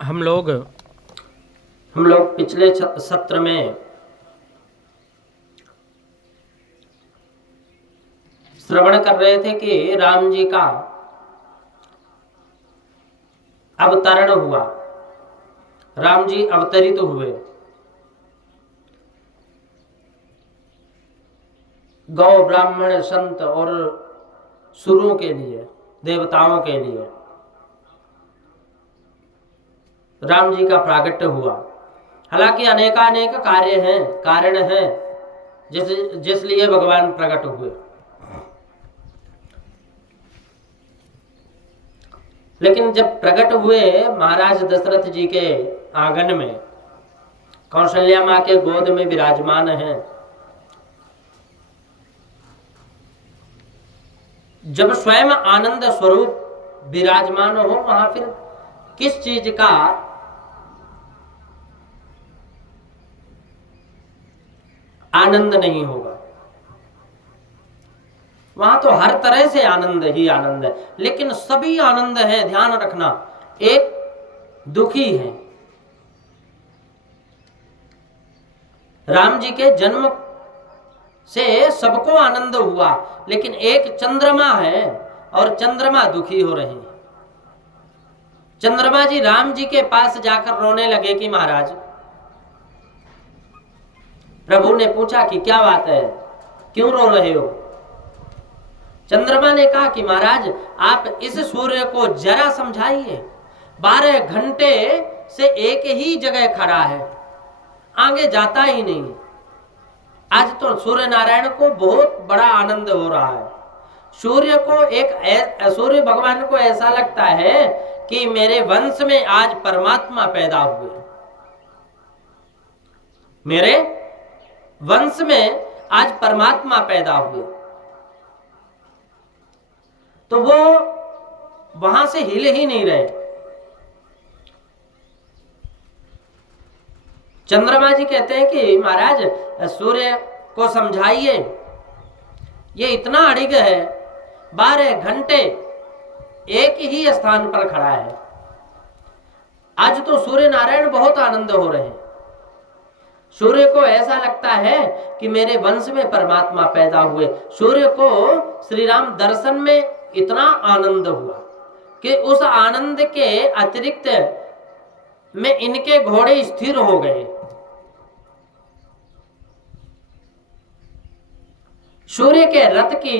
हम लोग पिछले सत्र में श्रवण कर रहे थे कि राम जी का अवतरण हुआ, राम जी अवतरित हुए। गौ ब्राह्मण संत और सुरों के लिए, देवताओं के लिए राम जी का प्राकट्य हुआ। हालांकि अनेकानेक कार्य हैं, कारण हैं जिस लिए भगवान प्रकट हुए, लेकिन जब प्रकट हुए महाराज दशरथ जी के आंगन में, कौशल्या माँ के गोद में विराजमान हैं, जब स्वयं आनंद स्वरूप विराजमान हो, वहां फिर किस चीज का आनंद नहीं होगा। वहां तो हर तरह से आनंद ही आनंद है, लेकिन सभी आनंद है, ध्यान रखना। एक दुखी है, राम जी के जन्म से सबको आनंद हुआ, लेकिन एक चंद्रमा है और चंद्रमा दुखी हो रहे हैं। चंद्रमा जी राम जी के पास जाकर रोने लगे कि महाराज, प्रभु ने पूछा कि क्या बात है, क्यों रो रहे हो? चंद्रमा ने कहा कि महाराज आप इस सूर्य को जरा समझाइए, 12 घंटे से एक ही जगह खड़ा है, आगे जाता ही नहीं। आज तो सूर्य नारायण को बहुत बड़ा आनंद हो रहा है। सूर्य भगवान को ऐसा लगता है कि मेरे वंश में आज परमात्मा पैदा हुए, मेरे वंश में आज परमात्मा पैदा हुए। तो वो वहां से हिल ही नहीं रहे। चंद्रमा जी कहते हैं कि महाराज सूर्य को समझाइए, ये इतना अड़िग है, 12 घंटे एक ही स्थान पर खड़ा है। आज तो सूर्य नारायण बहुत आनंद हो रहे हैं। सूर्य को ऐसा लगता है कि मेरे वंश में परमात्मा पैदा हुए। सूर्य को श्री राम दर्शन में इतना आनंद हुआ कि उस आनंद के अतिरिक्त में इनके घोड़े स्थिर हो गए। सूर्य के रथ की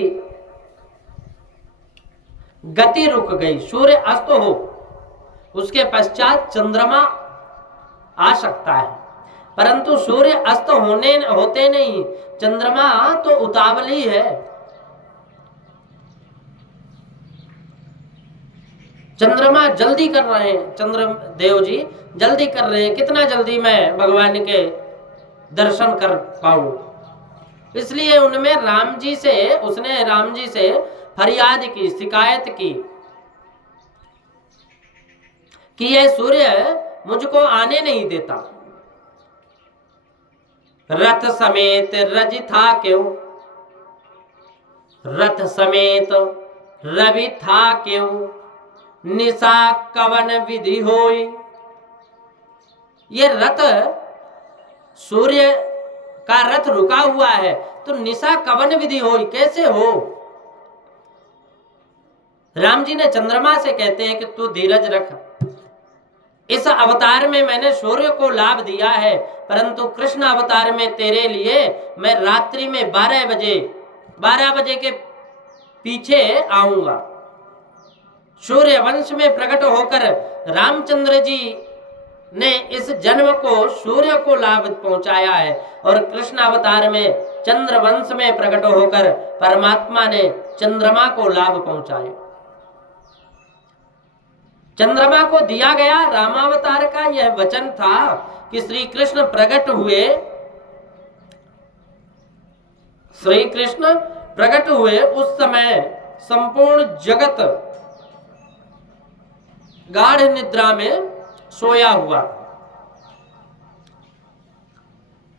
गति रुक गई। सूर्य अस्त हो, उसके पश्चात चंद्रमा आ सकता है, परंतु सूर्य अस्त होते नहीं, चंद्रमा तो उतावली है। चंद्रमा जल्दी कर रहे हैं, चंद्र देव जी जल्दी कर रहे हैं, कितना जल्दी मैं भगवान के दर्शन कर पाऊं। इसलिए उसने राम जी से फरियाद की, शिकायत की कि यह सूर्य मुझको आने नहीं देता। रथ समेत रजि था क्यों, रथ समेत रवि था क्यों, निशा कवन विधि होई। ये रथ, सूर्य का रथ रुका हुआ है, तो निशा कवन विधि होई, कैसे हो? राम जी ने चंद्रमा से कहते हैं कि तू धीरज रख, इस अवतार में मैंने सूर्य को लाभ दिया है, परंतु कृष्ण अवतार में तेरे लिए मैं रात्रि में 12 बजे के पीछे आऊंगा। सूर्य वंश में प्रकट होकर रामचंद्र जी ने इस जन्म को, सूर्य को लाभ पहुंचाया है, और कृष्ण अवतार में चंद्र वंश में प्रकट होकर परमात्मा ने चंद्रमा को लाभ पहुंचाया। चंद्रमा को दिया गया रामावतार का यह वचन था कि श्री कृष्ण प्रकट हुए, उस समय संपूर्ण जगत गाढ़ निद्रा में सोया हुआ था।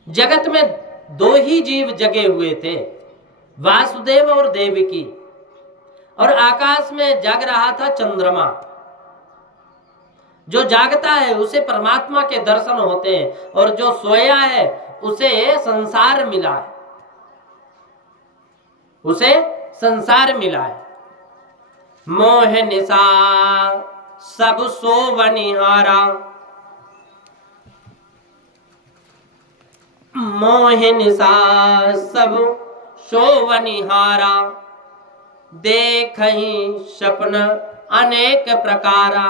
जगत में 2 ही जीव जगे हुए थे, वासुदेव और देवकी, और आकाश में जग रहा था चंद्रमा। जो जागता है उसे परमात्मा के दर्शन होते हैं, और जो सोया है उसे संसार मिला है, उसे संसार मिला है। मोह निशा सब सोवनिहारा, मोह निशा सब सोवनिहारा, देखहि सपन अनेक प्रकारा,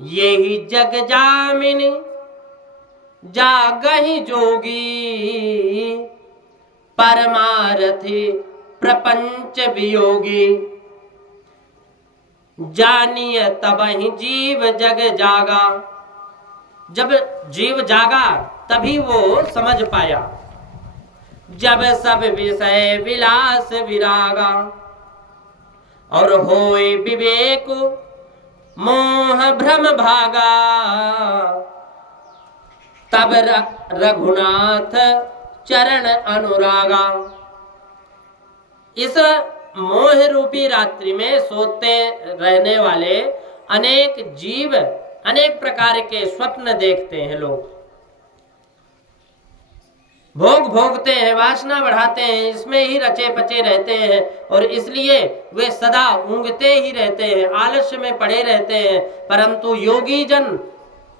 यही जग जामिनी जागहि जोगी, परमारथी प्रपंच वियोगी, जानिय तबहि जीव जग जागा। जब जीव जागा तभी वो समझ पाया, जब सब विषय विलास विरागा, और होए विवेक मोह भ्रम भागा, तब रघुनाथ चरण अनुरागा। इस मोह रूपी रात्रि में सोते रहने वाले अनेक जीव अनेक प्रकार के स्वप्न देखते हैं। लोग भोग भोगते हैं, वासना बढ़ाते हैं, इसमें ही रचे पचे रहते हैं, और इसलिए वे सदा ऊँघते ही रहते हैं, आलस्य में पड़े रहते हैं। परंतु योगी जन,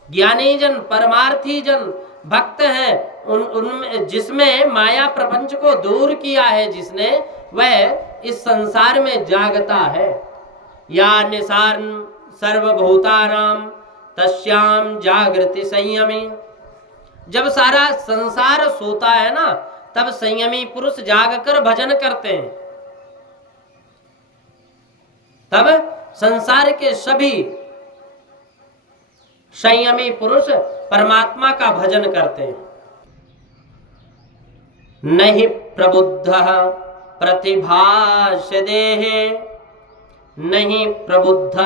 ज्ञानी जन, परमार्थी जन, भक्त है, उनमें जिसमें माया प्रपंच को दूर किया है जिसने, वह इस संसार में जागता है। या निसार सर्वभूतानां तस्याम जागृति संयमी। जब सारा संसार सोता है ना, तब संयमी पुरुष जागकर भजन करते हैं। तब संसार के सभी संयमी पुरुष परमात्मा का भजन करते हैं। नहीं प्रबुद्ध प्रतिभास देहे, नहीं प्रबुद्ध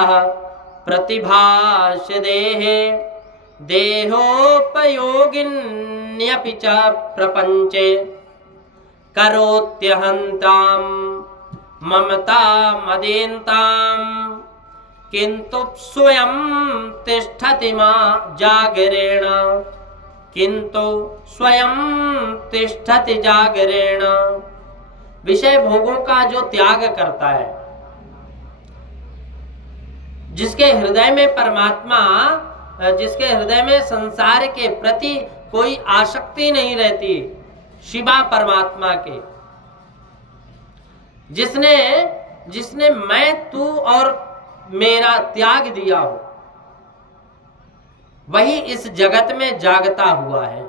प्रतिभास देहे, देहोपयोगिन्यपि च प्रपंचे, करोत्यहंतां ममता मदेन्तां, किंतु स्वयं तिष्ठति मां जागरेण, किंतु स्वयं तिष्ठति जागरेण। विषय भोगों का जो त्याग करता है, जिसके हृदय में परमात्मा, जिसके हृदय में संसार के प्रति कोई आसक्ति नहीं रहती, शिवा परमात्मा के, जिसने मैं तू और मेरा त्याग दिया हो, वही इस जगत में जागता हुआ है।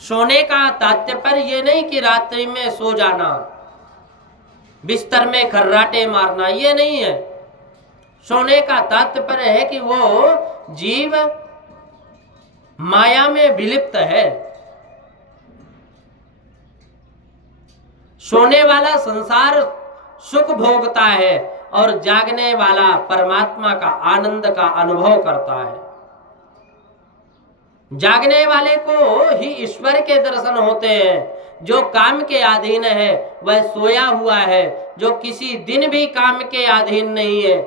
सोने का तात्पर्य ये नहीं कि रात्रि में सो जाना, बिस्तर में खर्राटे मारना, ये नहीं है। सोने का तात्पर्य है कि वो जीव माया में विलिप्त है। सोने वाला संसार सुख भोगता है और जागने वाला परमात्मा का आनंद का अनुभव करता है। जागने वाले को ही ईश्वर के दर्शन होते हैं। जो काम के अधीन है वह सोया हुआ है, जो किसी दिन भी काम के अधीन नहीं है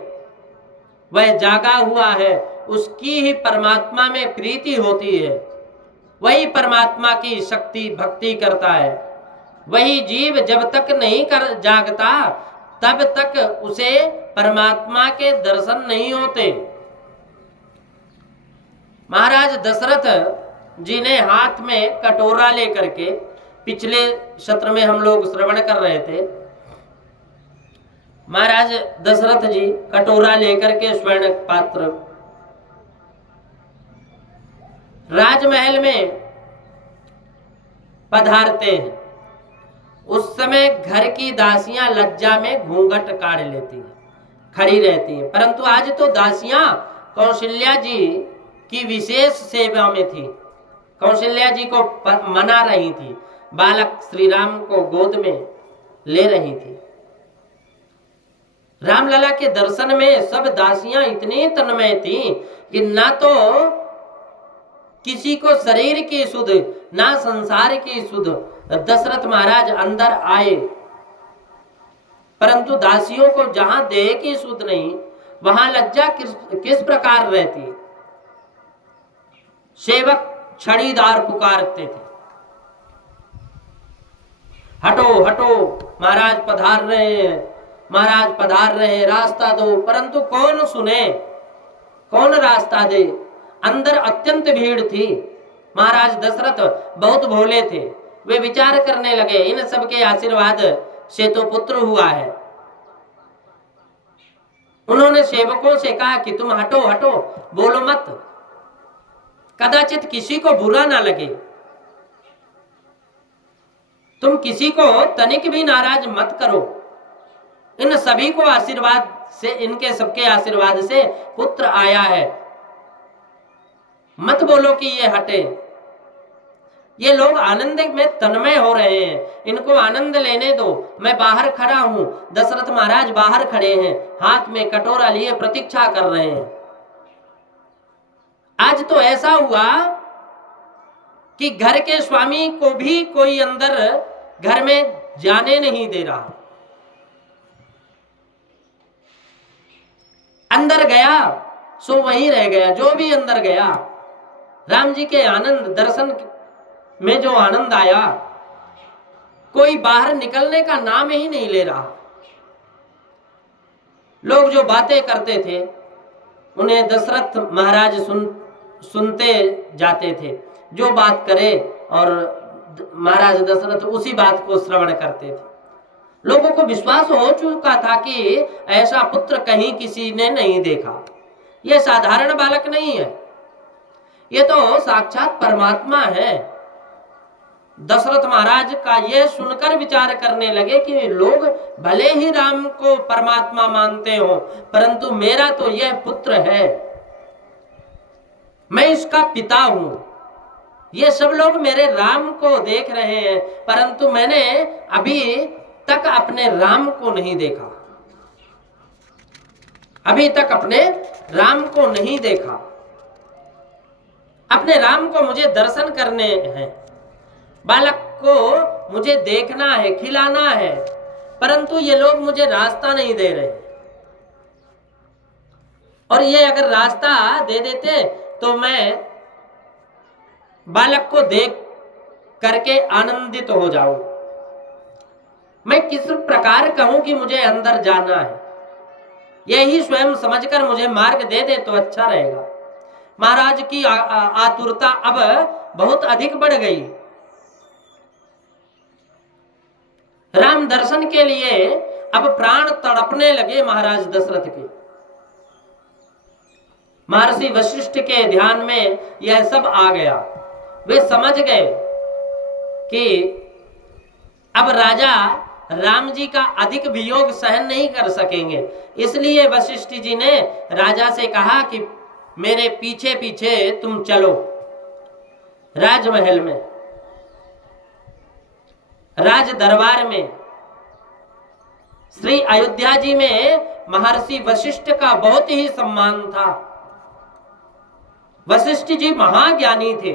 वह जागा हुआ है, उसकी ही परमात्मा में प्रीति होती है, वही परमात्मा की शक्ति भक्ति करता है। वही जीव जब तक नहीं कर जागता तब तक उसे परमात्मा के दर्शन नहीं होते। महाराज दशरथ जी ने हाथ में कटोरा लेकर के, पिछले सत्र में हम लोग श्रवण कर रहे थे, महाराज दशरथ जी कटोरा लेकर के स्वर्ण पात्र राजमहल में पधारते हैं। उस समय घर की दासियां लज्जा में घूंघट काढ़ लेती हैं, खड़ी रहती हैं। परंतु आज तो दासियां कौशल्या जी की विशेष सेवा में थी, कौशल्या जी को मना रही थी, बालक श्री राम को गोद में ले रही थी। रामलला के दर्शन में सब दासियां इतनी तन्मय थी कि ना तो किसी को शरीर की सुध ना संसार की सुध। दशरथ महाराज अंदर आए, परंतु दासियों को जहां देह की सुध नहीं, वहां लज्जा किस प्रकार रहती। सेवक छड़ीदार पुकारते थे, हटो हटो, महाराज पधार रहे हैं, महाराज पधार रहे हैं, रास्ता दो। परंतु कौन सुने, कौन रास्ता दे। अंदर अत्यंत भीड़ थी। महाराज दशरथ बहुत भोले थे। वे विचार करने लगे, इन सबके आशीर्वाद से तो पुत्र हुआ है। उन्होंने सेवकों से कहा कि तुम हटो हटो, बोलो मत, कदाचित किसी को बुरा ना लगे। तुम किसी को तनिक भी नाराज मत करो। इन सभी को आशीर्वाद से, इनके सबके आशीर्वाद से पुत्र आया है। मत बोलो कि ये हटे। ये लोग आनंद में तन्मय हो रहे हैं, इनको आनंद लेने दो। मैं बाहर खड़ा हूं, दशरथ महाराज बाहर खड़े हैं, हाथ में कटोरा लिए प्रतीक्षा कर रहे हैं। आज तो ऐसा हुआ कि घर के स्वामी को भी कोई अंदर घर में जाने नहीं दे रहा। अंदर गया सो वहीं रह गया। जो भी अंदर गया, राम जी के आनंद दर्शन में जो आनंद आया, कोई बाहर निकलने का नाम ही नहीं ले रहा। लोग जो बातें करते थे उन्हें दशरथ महाराज सुनते जाते थे। जो बात करे और महाराज दशरथ उसी बात को श्रवण करते थे। लोगों को विश्वास हो चुका था कि ऐसा पुत्र कहीं किसी ने नहीं देखा। यह साधारण बालक नहीं है, ये तो साक्षात परमात्मा है। दशरथ महाराज का यह सुनकर विचार करने लगे कि लोग भले ही राम को परमात्मा मानते हो, परंतु मेरा तो यह पुत्र है, मैं इसका पिता हूं। ये सब लोग मेरे राम को देख रहे हैं, परंतु मैंने अभी तक अपने राम को नहीं देखा, अभी तक अपने राम को नहीं देखा। अपने राम को मुझे दर्शन करने हैं, बालक को मुझे देखना है, खिलाना है, परंतु ये लोग मुझे रास्ता नहीं दे रहे। और ये अगर रास्ता दे देते तो मैं बालक को देख करके आनंदित हो जाऊं। मैं किस प्रकार कहूं कि मुझे अंदर जाना है, यही स्वयं समझकर मुझे मार्ग दे दे तो अच्छा रहेगा। महाराज की आतुरता अब बहुत अधिक बढ़ गई। राम दर्शन के लिए अब प्राण तड़पने लगे महाराज दशरथ के। महर्षि वशिष्ठ के ध्यान में यह सब आ गया। वे समझ गए कि अब राजा राम जी का अधिक वियोग सहन नहीं कर सकेंगे। इसलिए वशिष्ठ जी ने राजा से कहा कि मेरे पीछे पीछे तुम चलो। राजमहल में, राज दरबार में, श्री अयोध्या जी में महर्षि वशिष्ठ का बहुत ही सम्मान था। वशिष्ठ जी महाज्ञानी थे,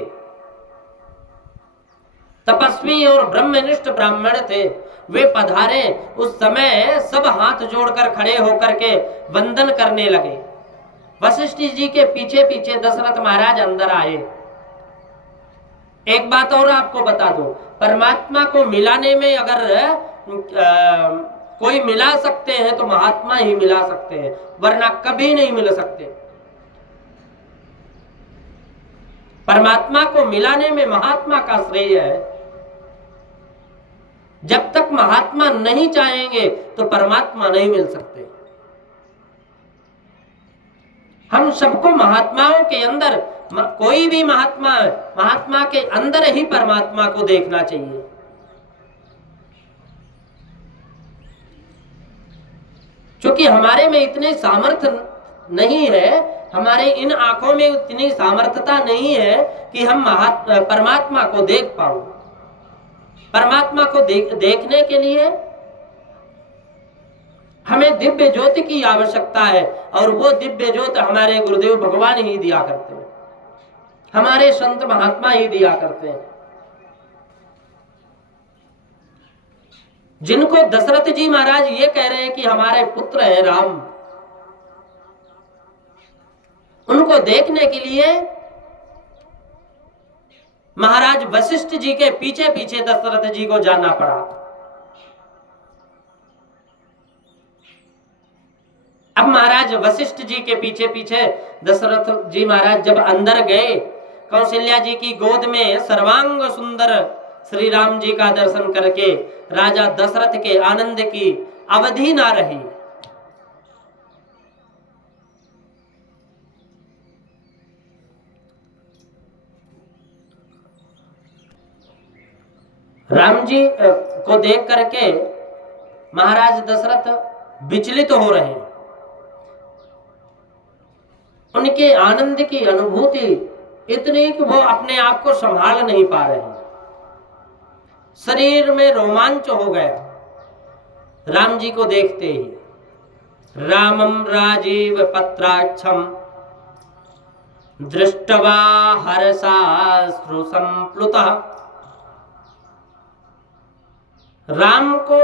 तपस्वी और ब्रह्मनिष्ठ ब्राह्मण थे। वे पधारे, उस समय सब हाथ जोड़कर खड़े होकर के वंदन करने लगे। वशिष्ठ जी के पीछे पीछे दशरथ महाराज अंदर आए। एक बात और आपको बता दो, परमात्मा को मिलाने में अगर कोई मिला सकते हैं तो महात्मा ही मिला सकते हैं, वरना कभी नहीं मिल सकते। परमात्मा को मिलाने में महात्मा का श्रेय है। जब तक महात्मा नहीं चाहेंगे तो परमात्मा नहीं मिल सकते। हम सबको महात्माओं के अंदर, कोई भी महात्मा के अंदर ही परमात्मा को देखना चाहिए। क्योंकि हमारे में इतने सामर्थ्य नहीं है, हमारे इन आंखों में इतनी सामर्थ्यता नहीं है कि हम परमात्मा को देख पाओ। परमात्मा को देखने के लिए हमें दिव्य ज्योति की आवश्यकता है, और वो दिव्य ज्योति हमारे गुरुदेव भगवान ही दिया करते हैं, हमारे संत महात्मा ही दिया करते हैं। जिनको दशरथ जी महाराज ये कह रहे हैं कि हमारे पुत्र हैं राम, उनको देखने के लिए महाराज वशिष्ठ जी के पीछे पीछे दशरथ जी को जाना पड़ा। अब महाराज वशिष्ठ जी के पीछे पीछे दशरथ जी महाराज जब अंदर गए, कौशल्या जी की गोद में सर्वांग सुंदर श्री राम जी का दर्शन करके राजा दशरथ के आनंद की अवधि ना रही। राम जी को देख करके महाराज दशरथ विचलित हो रहे हैं। उनके आनंद की अनुभूति इतनी कि वो अपने आप को संभाल नहीं पा रहे हैं। शरीर में रोमांच हो गया राम जी को देखते ही। रामम राजीव पत्राक्षम दृष्टवा हर्षाश्रु संप्लुतः। राम को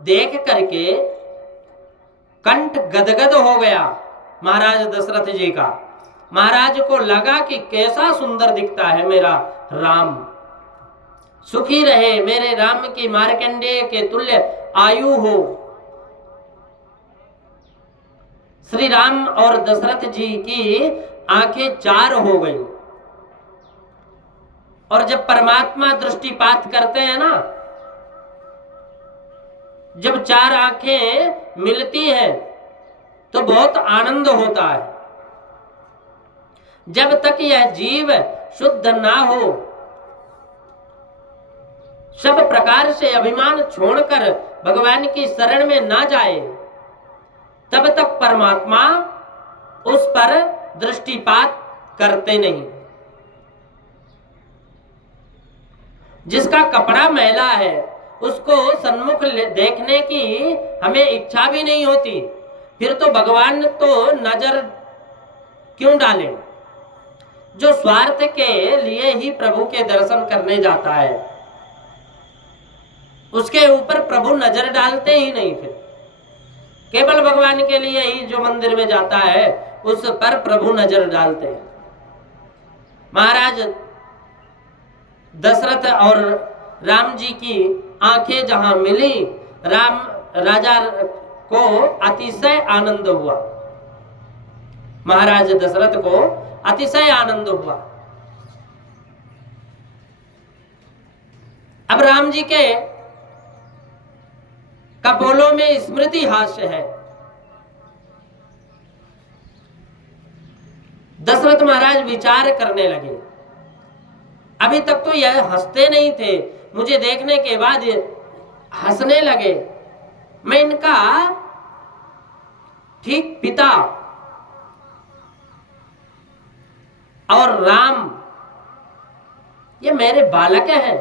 देख करके कंठ गदगद हो गया महाराज दशरथ जी का। महाराज को लगा कि कैसा सुंदर दिखता है मेरा राम, सुखी रहे मेरे राम की मार्कंडेय के तुल्य आयु हो। श्री राम और दशरथ जी की आंखें चार हो गई। और जब परमात्मा दृष्टिपात करते हैं ना, जब चार आंखें मिलती हैं तो बहुत आनंद होता है। जब तक यह जीव शुद्ध ना हो, सब प्रकार से अभिमान छोड़कर भगवान की शरण में ना जाए, तब तक परमात्मा उस पर दृष्टिपात करते नहीं। जिसका कपड़ा मैला है उसको सन्मुख देखने की हमें इच्छा भी नहीं होती, फिर तो भगवान तो नजर क्यों डालें। जो स्वार्थ के लिए ही प्रभु के दर्शन करने जाता है उसके ऊपर प्रभु नजर डालते ही नहीं। फिर केवल भगवान के लिए ही जो मंदिर में जाता है उस पर प्रभु नजर डालते हैं। महाराज दशरथ और राम जी की आंखें जहां मिली, राजा को अतिशय आनंद हुआ। महाराज दशरथ को अतिशय आनंद हुआ। अब राम जी के कपोलों में स्मृति हास्य है। दशरथ महाराज विचार करने लगे। अभी तक तो यह हंसते नहीं थे, मुझे देखने के बाद हंसने लगे। मैं इनका ठीक पिता और राम ये मेरे बालक हैं।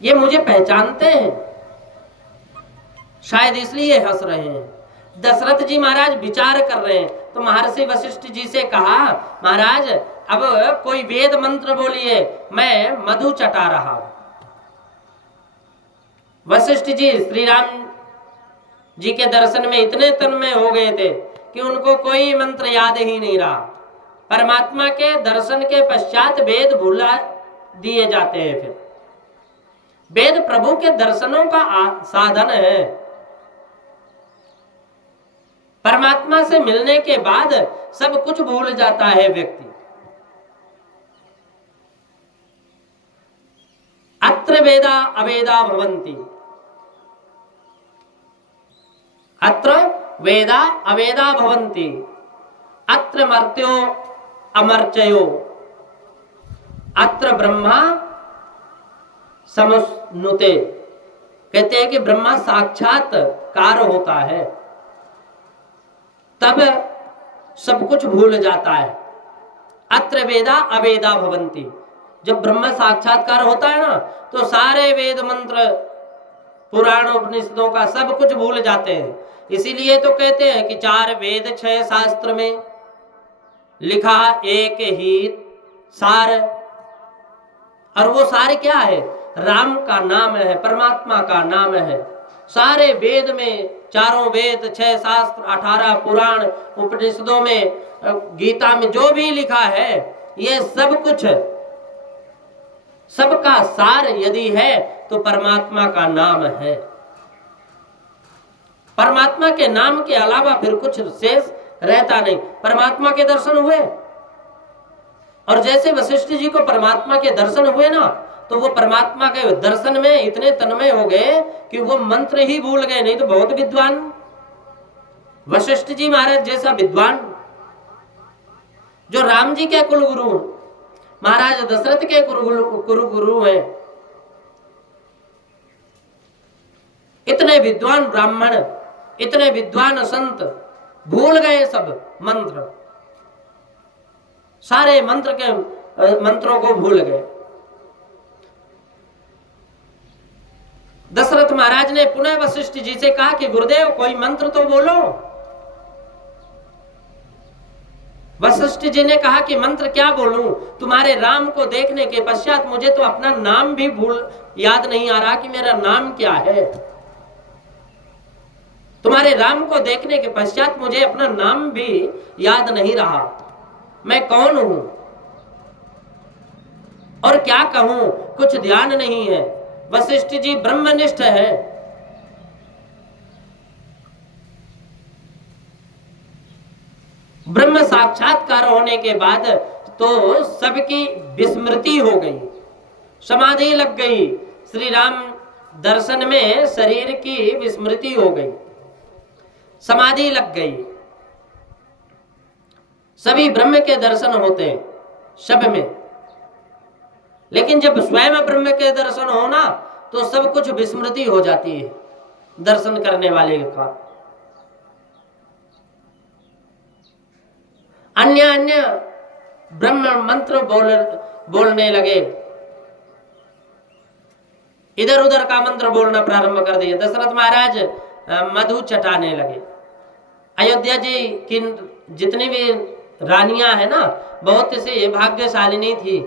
ये मुझे पहचानते हैं, शायद इसलिए हंस रहे हैं। दशरथ जी महाराज विचार कर रहे हैं तो महर्षि वशिष्ठ जी से कहा, महाराज अब कोई वेद मंत्र बोलिए, मैं मधु चटा रहा हूं। वशिष्ठ जी श्री राम जी के दर्शन में इतने तन्मय हो गए थे कि उनको कोई मंत्र याद ही नहीं रहा। परमात्मा के दर्शन के पश्चात वेद भुला दिए जाते हैं। फिर वेद प्रभु के दर्शनों का साधन है। परमात्मा से मिलने के बाद सब कुछ भूल जाता है व्यक्ति। अत्र वेदा अवेदा भवन्ति, अत्र वेदा अवेदा भवन्ति, अत्र मर्त्यो अमर्चयो, अत्र ब्रह्मा समुन्नुते। कहते हैं कि ब्रह्मा साक्षात्कार होता है तब सब कुछ भूल जाता है। अत्र वेदा अवेदा भवन्ति, जब ब्रह्म साक्षात्कार होता है ना तो सारे वेद मंत्र पुराण उपनिषदों का सब कुछ भूल जाते हैं। इसीलिए तो कहते हैं कि 4 वेद 6 शास्त्र में लिखा एक ही सार। और वो सार क्या है? राम का नाम है, परमात्मा का नाम है। सारे वेद में चारों वेद, 6 शास्त्र, 18 पुराण, उपनिषदों में, गीता में जो भी लिखा है, ये सब कुछ, सबका सार यदि है तो परमात्मा का नाम है। परमात्मा के नाम के अलावा फिर कुछ शेष रहता नहीं। परमात्मा के दर्शन हुए, और जैसे वशिष्ठ जी को परमात्मा के दर्शन हुए ना, तो वो परमात्मा के दर्शन में इतने तन्मय हो गए कि वो मंत्र ही भूल गए। नहीं तो बहुत विद्वान वशिष्ठ जी महाराज जैसा विद्वान, जो राम जी के कुल गुरु, महाराज दशरथ के गुरु हैं, इतने विद्वान ब्राह्मण, इतने विद्वान संत भूल गए सब मंत्र, सारे मंत्रों को भूल गए। दशरथ महाराज ने पुनः वशिष्ठ जी से कहा कि गुरुदेव कोई मंत्र तो बोलो। वशिष्ठ जी ने कहा कि मंत्र क्या बोलूं, तुम्हारे राम को देखने के पश्चात मुझे तो अपना नाम भी याद नहीं आ रहा कि मेरा नाम क्या है। तुम्हारे राम को देखने के पश्चात मुझे अपना नाम भी याद नहीं रहा, मैं कौन हूं और क्या कहूं, कुछ ध्यान नहीं है। वशिष्ठ जी ब्रह्मनिष्ठ है, ब्रह्म साक्षात्कार होने के बाद तो सबकी विस्मृति हो गई, समाधि लग गई। श्री राम दर्शन में शरीर की विस्मृति हो गई, समाधि लग गई। सभी ब्रह्म के दर्शन होते हैं सब में, लेकिन जब स्वयं ब्रह्म के दर्शन हो ना, तो सब कुछ विस्मृति हो जाती है दर्शन करने वाले का। अन्य अन्य ब्रह्म मंत्र बोलने लगे, इधर उधर का मंत्र बोलना प्रारंभ कर दिए। दशरथ महाराज मधु चटाने लगे। अयोध्या जी की जितनी भी रानियां है ना, बहुत सी भाग्यशालिनी थी।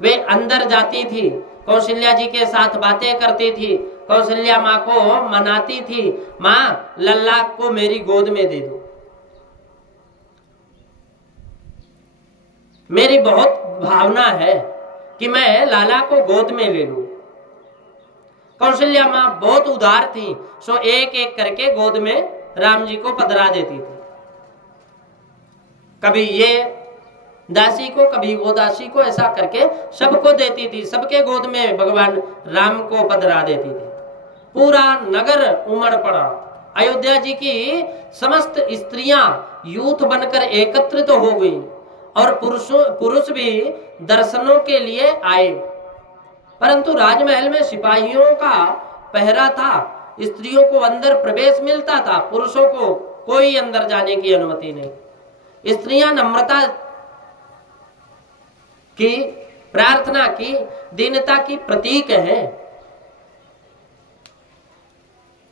वे अंदर जाती थी, कौशल्या जी के साथ बातें करती थी, कौशल्या माँ को मनाती थी, माँ लल्ला को मेरी गोद में दे दो, मेरी बहुत भावना है कि मैं लाला को गोद में ले लूं। कौशल्या माँ बहुत उदार थी, सो एक एक करके गोद में राम जी को पधरा देती थी। कभी ये दासी को, कभी वो दासी को, ऐसा करके सबको देती थी, सबके गोद में भगवान राम को पधरा देती थी। पूरा नगर उमड़ पड़ा। अयोध्या जी की समस्त स्त्रियां यूथ बनकर एकत्रित तो हो गई, और पुरुष भी दर्शनों के लिए आए। परंतु राजमहल में सिपाहियों का पहरा था, स्त्रियों को अंदर प्रवेश मिलता था, पुरुषों को कोई अंदर जाने की अनुमति नहीं। स्त्रियां नम्रता की, प्रार्थना की, दीनता की प्रतीक है।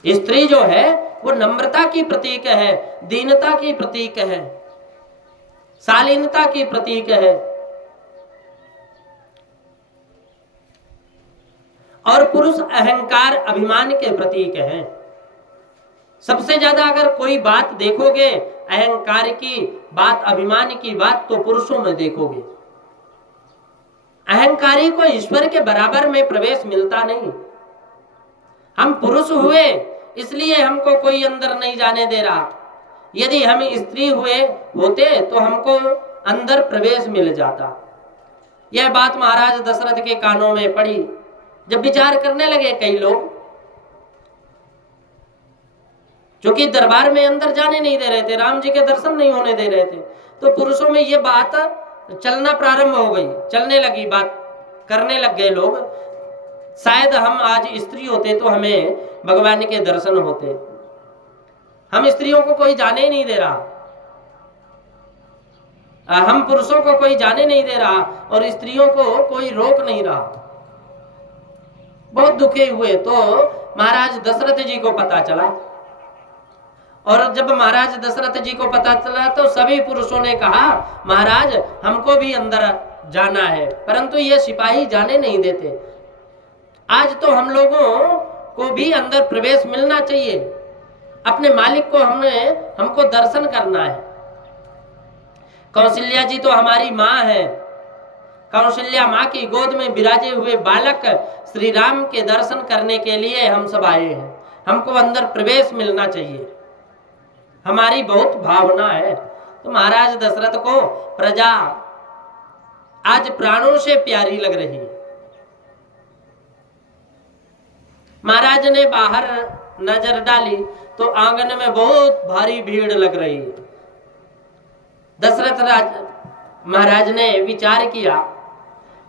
स्त्री जो है वो नम्रता की प्रतीक है, दीनता की प्रतीक है, शालीनता की प्रतीक है। और पुरुष अहंकार, अभिमान के प्रतीक हैं। सबसे ज्यादा अगर कोई बात देखोगे अहंकार की बात, अभिमान की बात, तो पुरुषों में देखोगे। अहंकारी को ईश्वर के बराबर में प्रवेश मिलता नहीं। हम पुरुष हुए इसलिए हमको कोई अंदर नहीं जाने दे रहा। यदि हम स्त्री होते तो हमको अंदर प्रवेश मिल जाता। यह बात महाराज दशरथ के कानों में पड़ी। जब विचार करने लगे कई लोग, जो कि दरबार में अंदर जाने नहीं दे रहे थे, राम जी के दर्शन नहीं होने दे रहे थे, तो पुरुषों में ये बात चलना प्रारंभ हो गई, चलने लगी, बात करने लग गए लोग। शायद हम आज स्त्री होते तो हमें भगवान के दर्शन होते। हम स्त्रियों को कोई जाने ही नहीं दे रहा, हम पुरुषों को कोई जाने नहीं दे रहा, और स्त्रियों को कोई रोक नहीं रहा। बहुत दुखी हुए। तो महाराज दशरथ जी को पता चला, और जब महाराज दशरथ जी को पता चला तो सभी पुरुषों ने कहा, महाराज हमको भी अंदर जाना है, परंतु ये सिपाही जाने नहीं देते। आज तो हम लोगों को भी अंदर प्रवेश मिलना चाहिए। अपने मालिक को हमको दर्शन करना है। कौशल्या जी तो हमारी माँ है। कौशल्या माँ की गोद में विराजे हुए बालक श्री राम के दर्शन करने के लिए हम सब आए हैं। हमको अंदर प्रवेश मिलना चाहिए, हमारी बहुत भावना है। तो महाराज दशरथ को प्रजा आज प्राणों से प्यारी लग रही है। महाराज ने बाहर नजर डाली तो आंगन में बहुत भारी भीड़ लग रही है। दशरथ महाराज ने विचार किया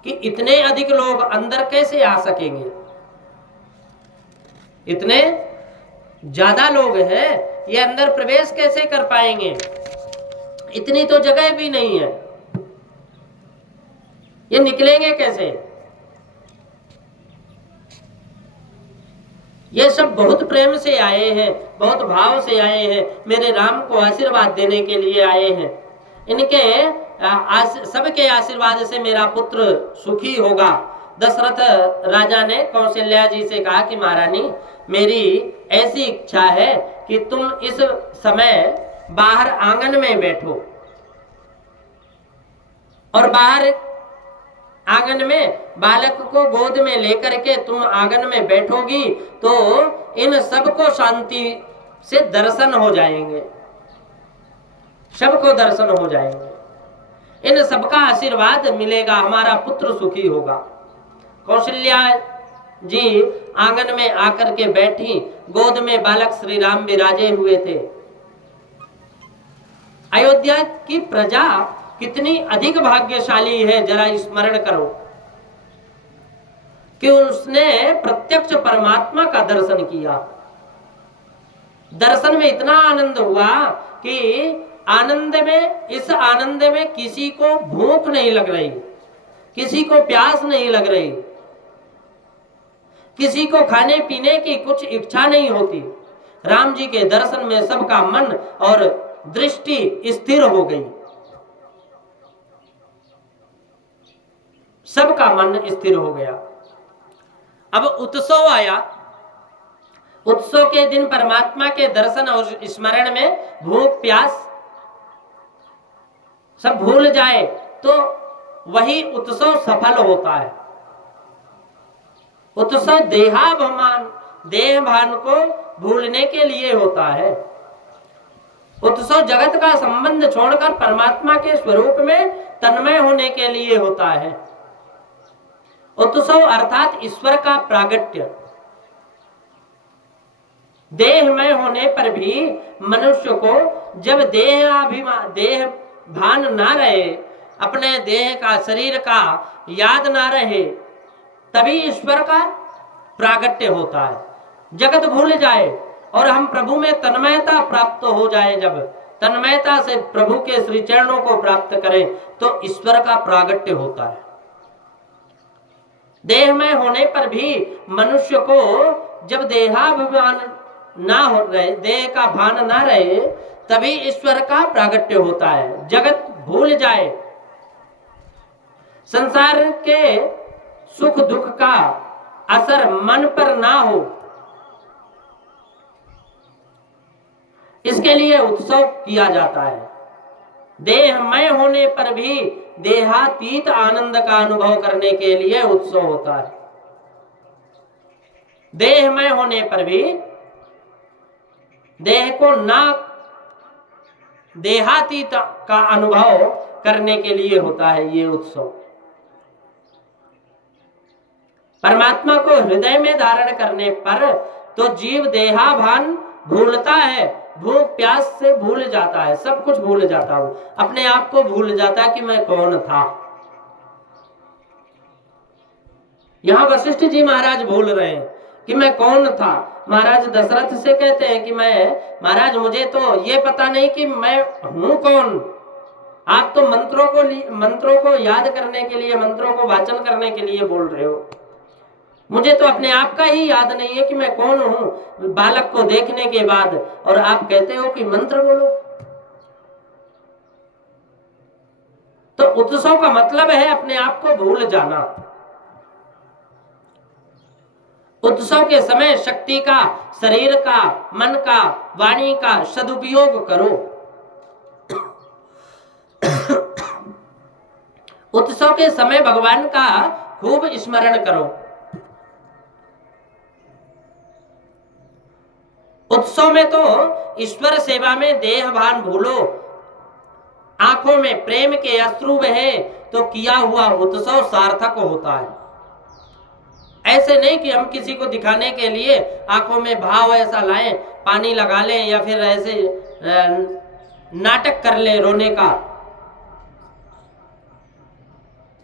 कि इतने अधिक लोग अंदर कैसे आ सकेंगे, इतने ज्यादा लोग हैं, ये अंदर प्रवेश कैसे कर पाएंगे, इतनी तो जगह भी नहीं है, ये निकलेंगे कैसे। ये सब बहुत प्रेम से आए हैं, बहुत भाव से आए हैं, मेरे राम को आशीर्वाद देने के लिए आए हैं। इनके सबके आशीर्वाद से मेरा पुत्र सुखी होगा। दशरथ राजा ने कौशल्या जी से कहा कि महारानी, मेरी ऐसी इच्छा है कि तुम इस समय बाहर आंगन में बैठो, और बाहर आंगन में बालक को गोद में लेकर के तुम आंगन में बैठोगी तो इन सबको शांति से दर्शन हो जाएंगे, सबको दर्शन हो जाएंगे, इन सबका आशीर्वाद मिलेगा, हमारा पुत्र सुखी होगा। कौशल्या जी आंगन में आकर के बैठी, गोद में बालक श्री राम विराजे हुए थे। अयोध्या की प्रजा कितनी अधिक भाग्यशाली है, जरा स्मरण करो कि उसने प्रत्यक्ष परमात्मा का दर्शन किया। दर्शन में इतना आनंद हुआ कि इस आनंद में किसी को भूख नहीं लग रही, किसी को प्यास नहीं लग रही, किसी को खाने पीने की कुछ इच्छा नहीं होती। राम जी के दर्शन में सबका मन और दृष्टि स्थिर हो गई, सबका मन स्थिर हो गया। अब उत्सव आया, उत्सव के दिन परमात्मा के दर्शन और स्मरण में भूख प्यास सब भूल जाए तो वही उत्सव सफल होता है। उत्सव देहाभिमान, देह भान को भूलने के लिए होता है। उत्सव जगत का संबंध छोड़कर परमात्मा के स्वरूप में तन्मय होने के लिए होता है। उत्सव अर्थात ईश्वर का प्रागट्य। देह में होने पर भी मनुष्य को जब देह भान ना रहे, अपने देह का शरीर का याद ना रहे, तभी ईश्वर का प्रागट्य होता है। जगत भूल जाए और हम प्रभु में तन्मयता प्राप्त हो जाए, जब तन्मयता से प्रभु के श्री चरणों को प्राप्त करें तो ईश्वर का प्रागट्य होता है। देह में होने पर भी मनुष्य को जब देहाभिमान ना हो रहे, देह का भान ना रहे, तभी ईश्वर का प्रागट्य होता है। जगत भूल जाए, संसार के सुख दुख का असर मन पर ना हो, इसके लिए उत्सव किया जाता है। देहमय होने पर भी देहातीत आनंद का अनुभव करने के लिए उत्सव होता है। देहमय होने पर भी देह को ना देहातीत का अनुभव करने के लिए होता है ये उत्सव। परमात्मा को हृदय में धारण करने पर तो जीव देहाभान भूलता है, भूख प्यास से भूल जाता है, सब कुछ भूल जाता है, अपने आप को भूल जाता है कि मैं कौन था। यहां वशिष्ठ जी महाराज भूल रहे हैं कि मैं कौन था। महाराज दशरथ से कहते हैं कि महाराज मुझे तो ये पता नहीं कि मैं हूं कौन। आप तो मंत्रों को याद करने के लिए, मंत्रों को वाचन करने के लिए बोल रहे हो, मुझे तो अपने आप का ही याद नहीं है कि मैं कौन हूं बालक को देखने के बाद, और आप कहते हो कि मंत्र बोलो। तो उत्सव का मतलब है अपने आप को भूल जाना। उत्सव के समय शक्ति का, शरीर का, मन का, वाणी का सदुपयोग करो। उत्सव के समय भगवान का खूब स्मरण करो। उत्सव में तो ईश्वर सेवा में देह भान भूलो, आंखों में प्रेम के अश्रु बहे तो किया हुआ उत्सव सार्थक होता है। ऐसे नहीं कि हम किसी को दिखाने के लिए आंखों में भाव ऐसा लाएं, पानी लगा लें या फिर ऐसे नाटक कर ले रोने का।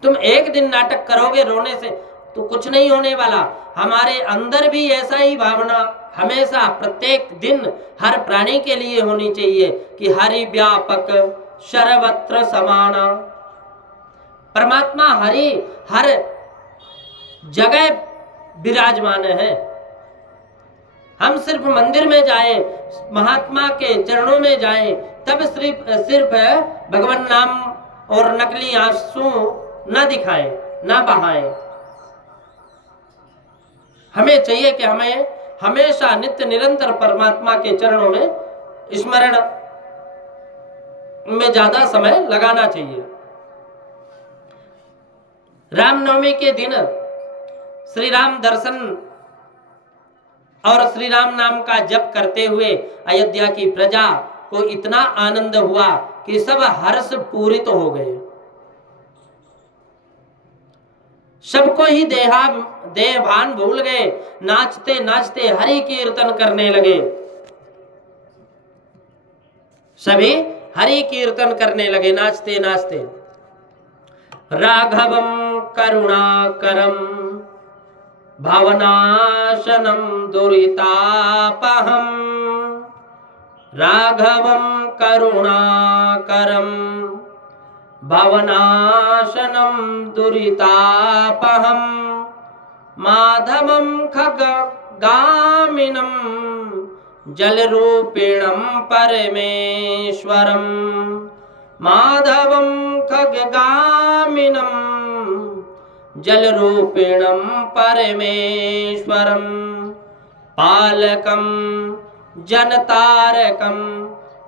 तुम एक दिन नाटक करोगे रोने से तो कुछ नहीं होने वाला। हमारे अंदर भी ऐसा ही भावना हमेशा प्रत्येक दिन हर प्राणी के लिए होनी चाहिए कि हरि व्यापक सर्वत्र समाना। परमात्मा हरि हर जगह विराजमान है। हम सिर्फ मंदिर में जाएं, महात्मा के चरणों में जाएं, तब सिर्फ भगवान नाम और नकली आंसू न दिखाएं, न बहाएं। हमें चाहिए कि हमें हमेशा नित्य निरंतर परमात्मा के चरणों में स्मरण में ज्यादा समय लगाना चाहिए। रामनवमी के दिन श्री राम दर्शन और श्री राम नाम का जप करते हुए अयोध्या की प्रजा को इतना आनंद हुआ कि सब हर्ष पूरित हो गए। सबको ही देहभान भूल गए, नाचते नाचते हरि कीर्तन करने लगे। सभी हरि कीर्तन करने लगे नाचते नाचते। राघवम करुणाकरम भवनाशनम दुरितापहम, राघवम करुणाकरम भवनाशनम दुरितापहम, माधवम खगामिनम जलरूपिणम परमेश्वरम, माधवम खगामिनम जलरूपिणम परमेश्वरम, पालकम जनतारकम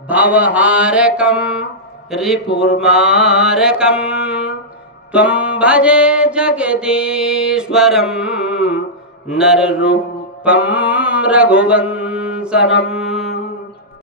भवहारकम रिपुर्मारकम, त्वं भजे जगदीश्वरम नररूपम रघुवंशनम।